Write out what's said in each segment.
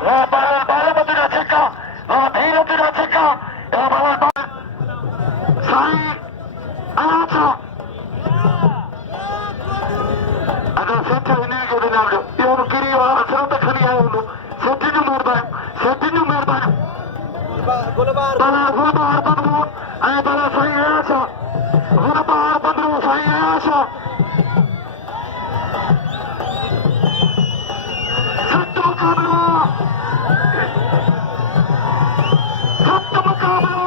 बारामतीला छक्का धीरतीला छक्का साई आचा ಅದು ಸೆಟ್ಟು ಇನ್ನೇಗೆ ನಾವು ಇವನು ಕಿರಿಯುವ ಹಸಿರಂತ ಕಲಿಯಾವನು ಸೆಟ್ಟಿನ ಮೇರ್ಬಾನ್ ಗುರುಬಾರ್ ಬಂದ್ರು ಬಲ ಸೈ ಆಶ ಗುರುಬಾರ್ ಬಂದ್ರು ಸೈ ಆಶ ಸತ್ತು ಮುಖಾಬಲು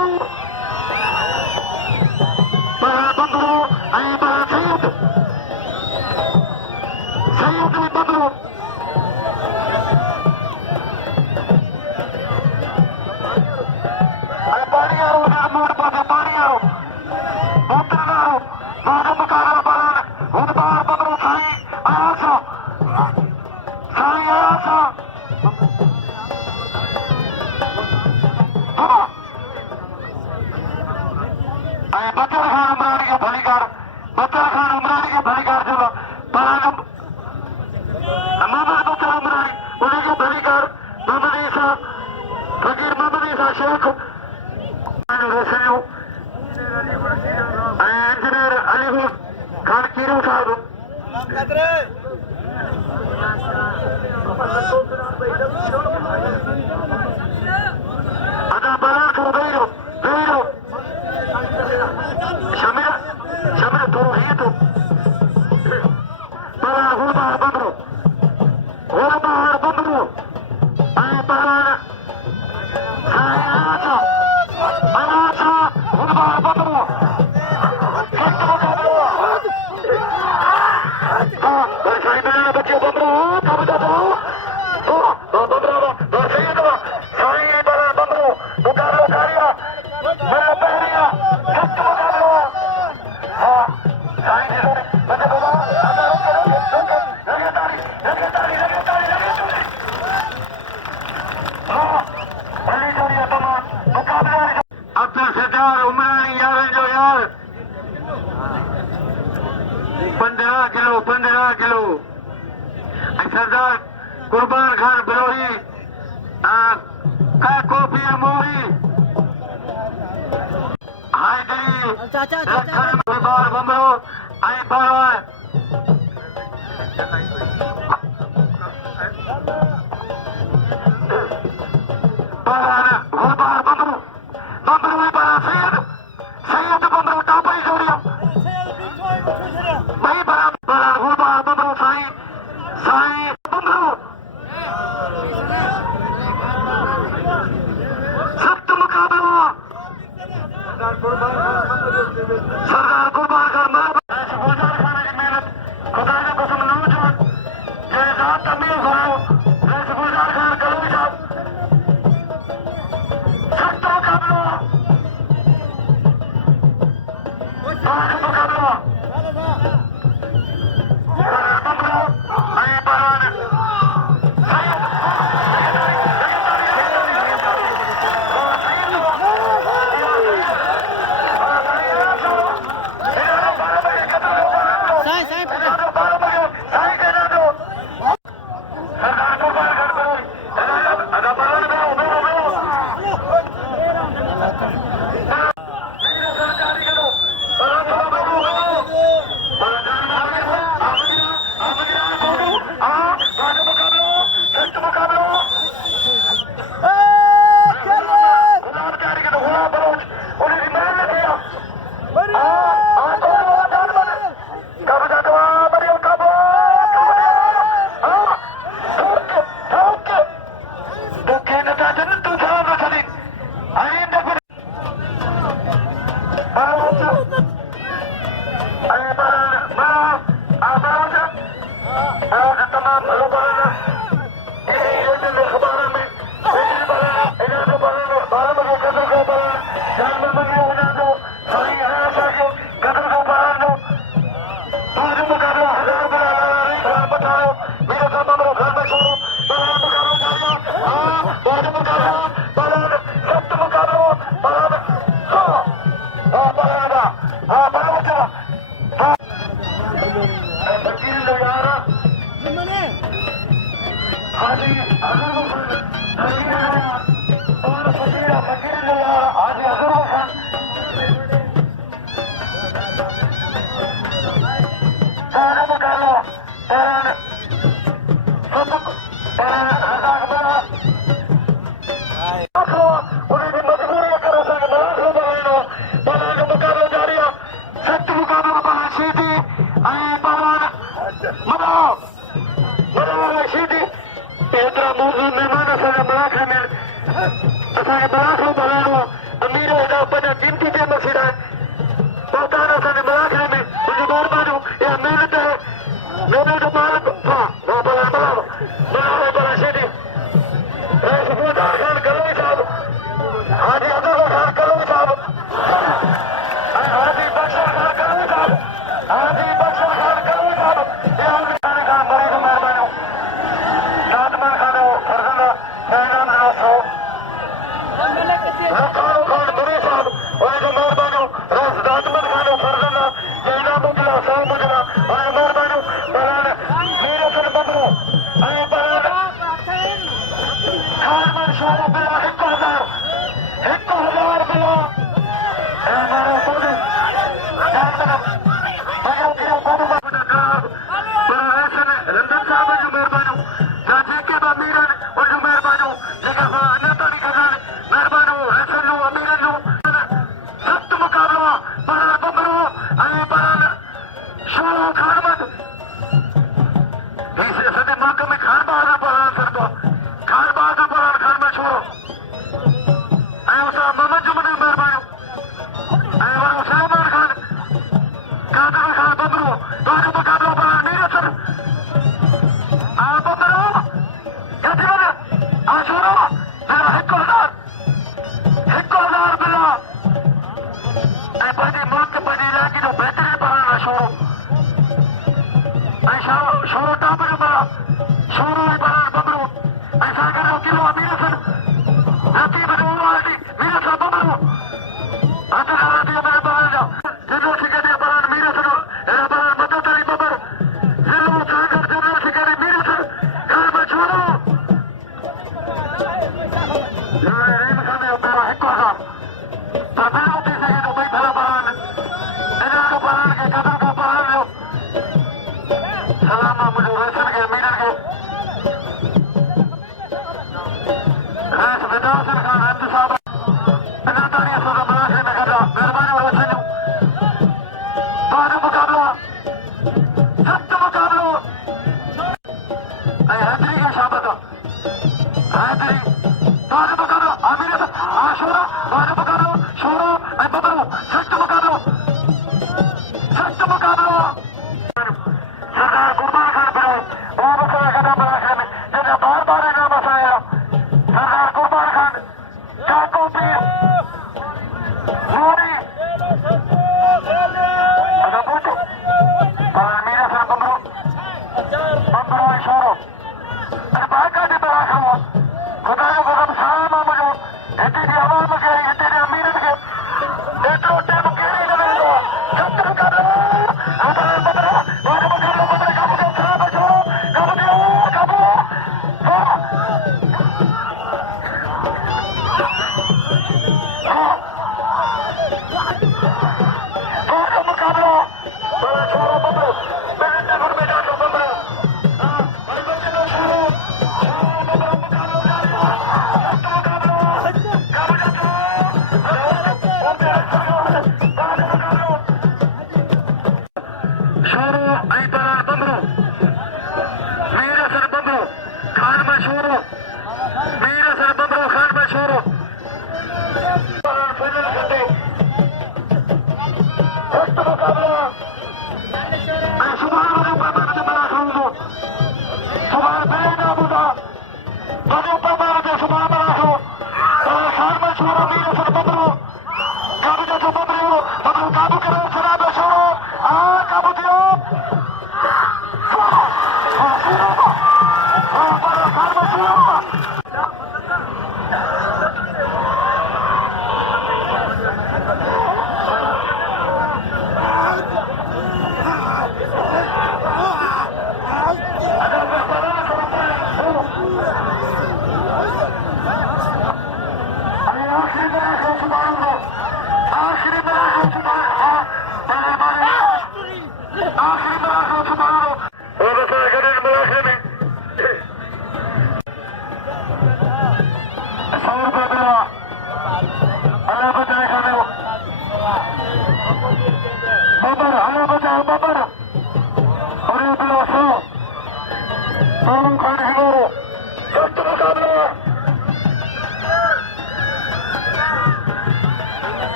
ಬಲ ಬಂದ್ರು ಬಲ ಸೈಯದ್ ಬಂದ್ರು ಪಾಣಿಯಾರು ನೋಡ್ಬೋದು ಪಾಣಿಯಾರು ಉತ್ತರಗಾರು ಬಾರಮಕಾರ ಬರಾನ ಒಂದು ಬಾರ್ ಬಂದ್ರು ಸಾಯಿ ಆಯಾಸ बच्चर खान उमरानी के भलीकार जो परागम मोहम्मद बच्चर उमरानी उन्हीं के भलीकार मोहम्मद ईसा फकीर मोहम्मद ईसा शेख रोशनियों इंजीनियर अली खान कीरू साहब ada balas Beiro Shamira Torohito para Hulbahar Bandru ay para Hayata Hulbahar Bandru bersama dengan bacaan Bandru kami tahu Abdul Sattar Umrani yaran jo yaar 15 kilo Sardar Qurban Khan Bilohi Kako Pir Mori Haidari Lakhan Qurban Bambro Ay Balwan Balwana Qurban Bambro para Sayyid Bambro Tapai Jodiya Bhai Bala Qurban Bambro Sai Bambro सख्त मुकाबला सरदार कुर्बान खान गुलजार खान की मेहनत खुदा की कसम नौजवान जयजाद तमीर गुलाम गुलजार खान कलोई साहब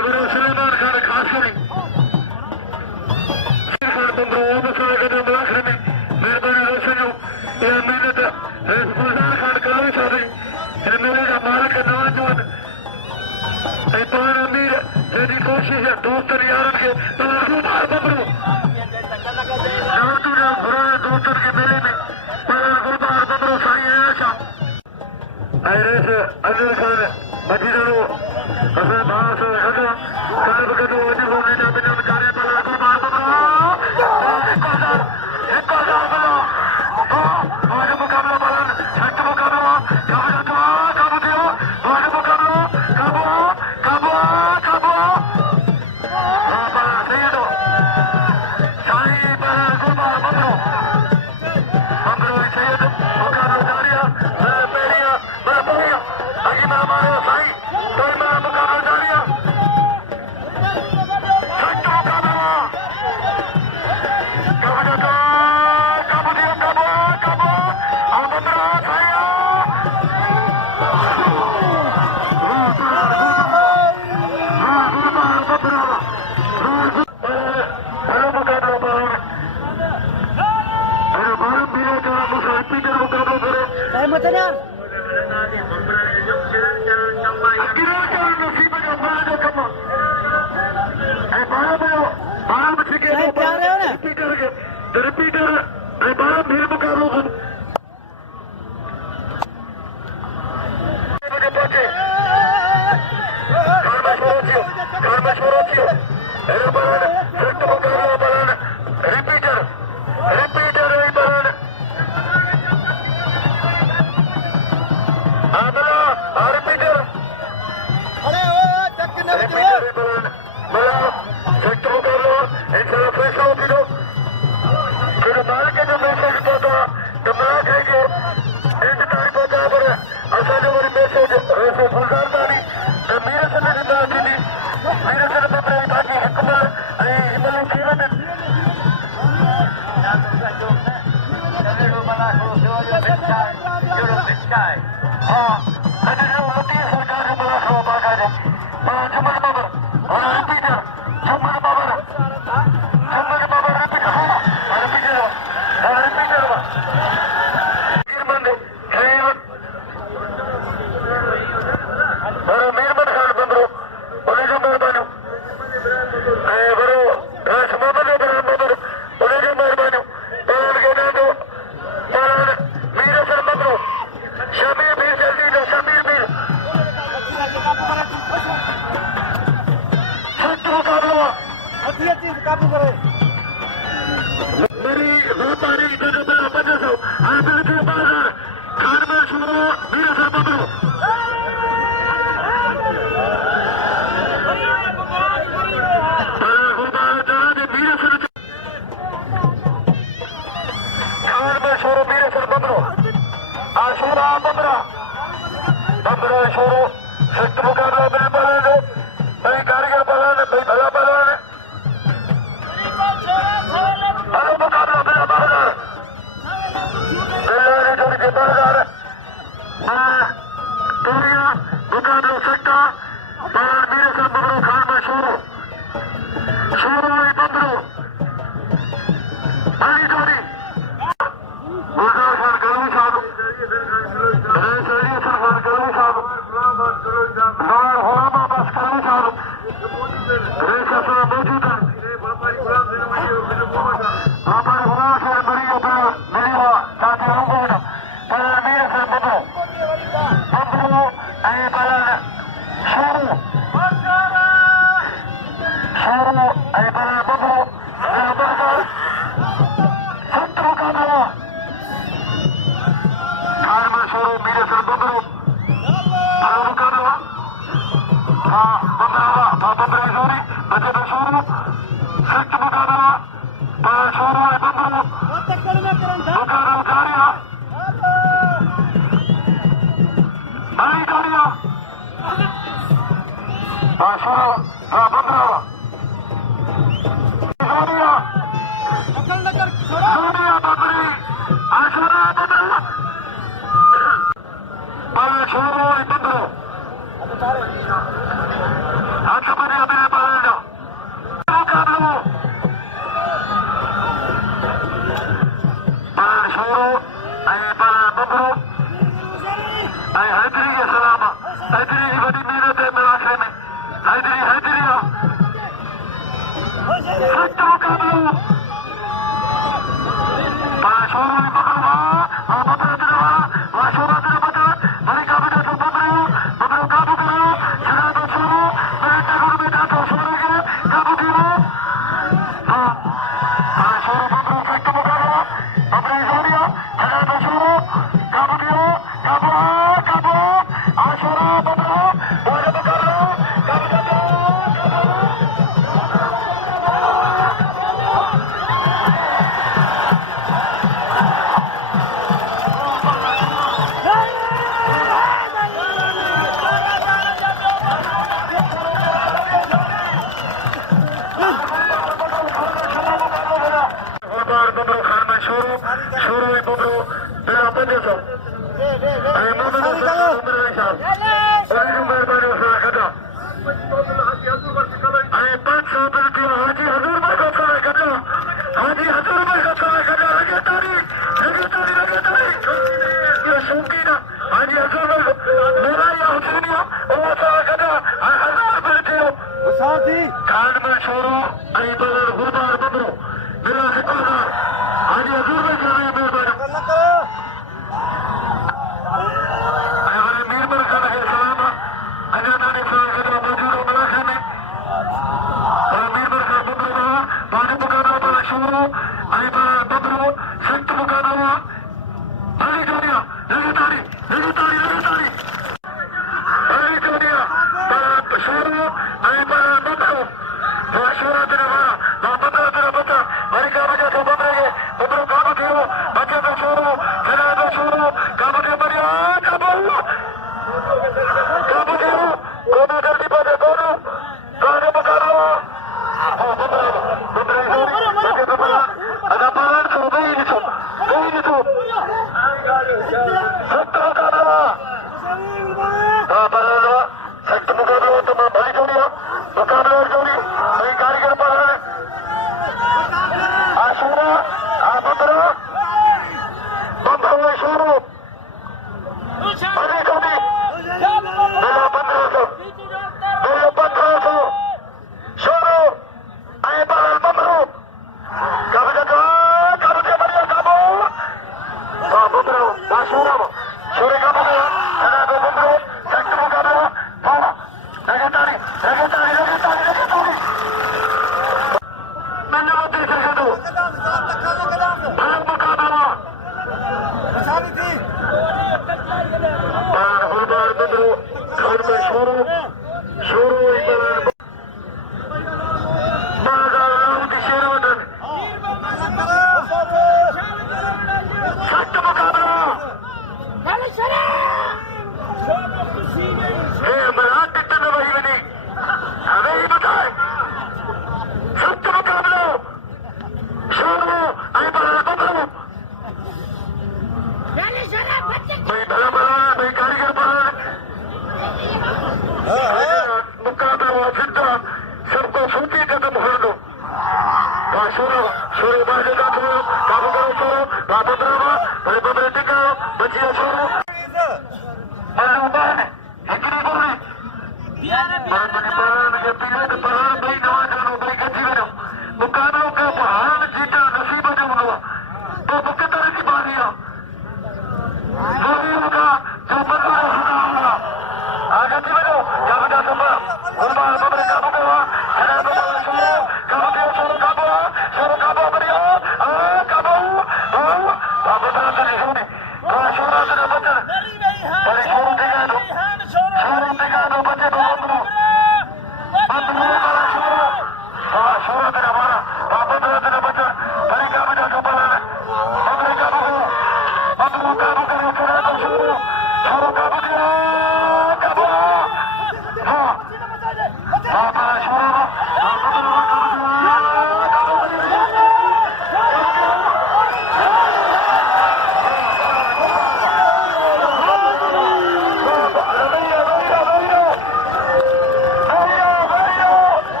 गुरु सुलेमान खान खासरी खान बंदरो मसाले के मुलाखने में मेहरबानी रोशनो ये मेहनत गुलजार खान कलोई साहब ये मेरे का मालिक नौजवान ये पान अमीर जेडी कोशिश है दोस्त यार के गुलजार बंदरो नौजवान बुरा दोस्तों के मेले में गुलजार बंदरो साई आशा ऐरेस अनिल खान मजीदो हसन भास हसन कालब कदो वजी होने ना बिना बेचारे पर गुलजार बंदरो एक बलो आज मुकाबला बलन छठ मुकाबला कब दियो आज मुकाबला कब सैयदो साई गुलजार बंदरो सैयद मुकाबला जारिया पेरिया बलिया आगे मारो साई तो मुकाबला जारिया छठ मुकाबला रिपीटर बारह भीड़ मुकाबलों को पहुंचे रिपीटर शोरू सख्त मुकाबला बिल बलन भाई कारीगर बलन भाई भला बलन भला मुकाबला बिल बहदार बिल्लारी जोड़ के बहदार टूरिया मुकाबला सख्ता बलन मीर से बबरू खान में शोरू बबरू बड़ी जोड़ी गुलजार खान गलवी साहब अच्छा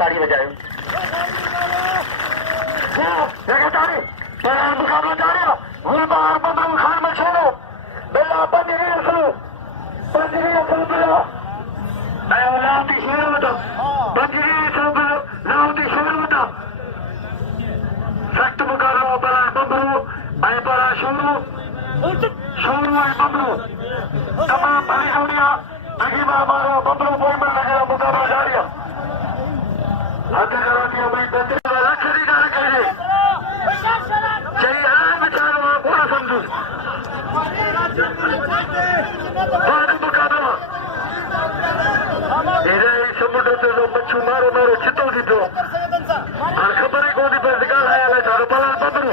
ताड़ी बजायो। मुकाबला जारी है गुलबार बंदरू खान में छोड़ो बेला पंजरी असलो बिला लाउती शेर बता पंजरी असलो लाउती शेर बता सख्त मुकाबला बड़ा बंदरू आई बड़ा शोरू आई बंदरू तमाम भरी जोड़िया नगीमा मारो बंदरू कोई मिल लगे मुकाबला जारी है हद करा दिया भाई बंदरी लक्ष्य की गल करिए चाहिए बेचारा पूरा समझू बाद मुकाबला समुद्र से जो बच्चू मारो मारो चितो थी पियो हाणे ख़बर ई कोन्हे पई ॻाल्हाए अलाए छा पलाल बंदरू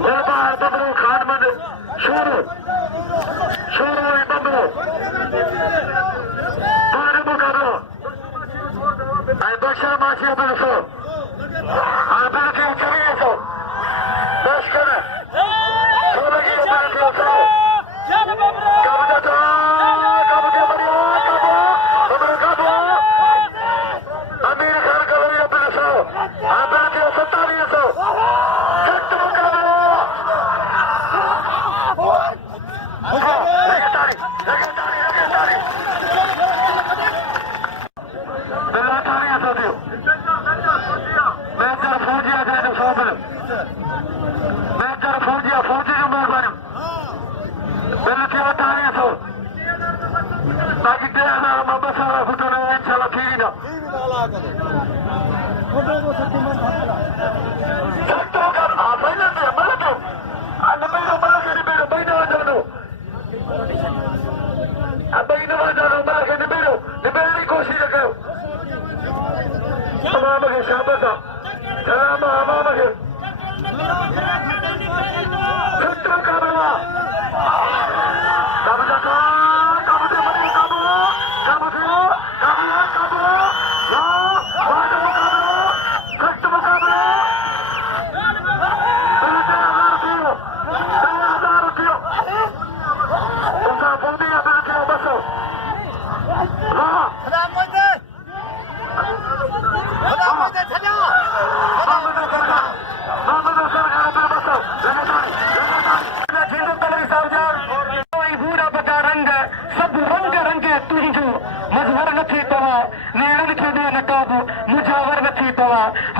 गुलबार बंदरू खानमंद शोरू ऐं बंदरू बाद मुकाबलो ऐं बख्शा मासी बिल सो हाणे बिल खे चढ़ी अचो लश्कर सोलह की बिल खे उथारो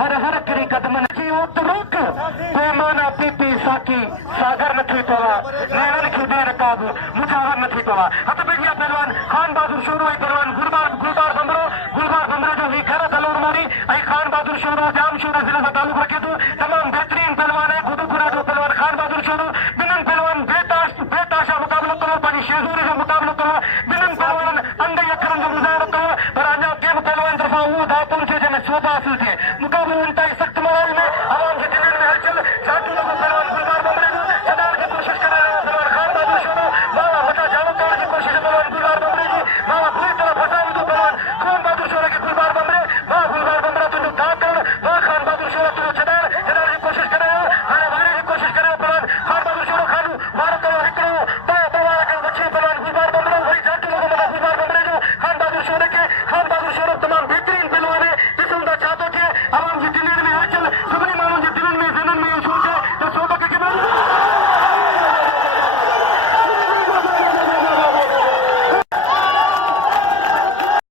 हर हर करी कदमन की उत रुक पैमाना पीपी साकी सागर नथी पवा नैणन की बेनकाब मुजावर नथी पवा हथ बेगिया पहलवान खान बहादुर शोरू ऐं पहलवान गुलबार बंदरो जो ही घर दलोर मारी ऐं खान बहादुर शोरू जाम शोरू ज़िले सां तालुक़ रखे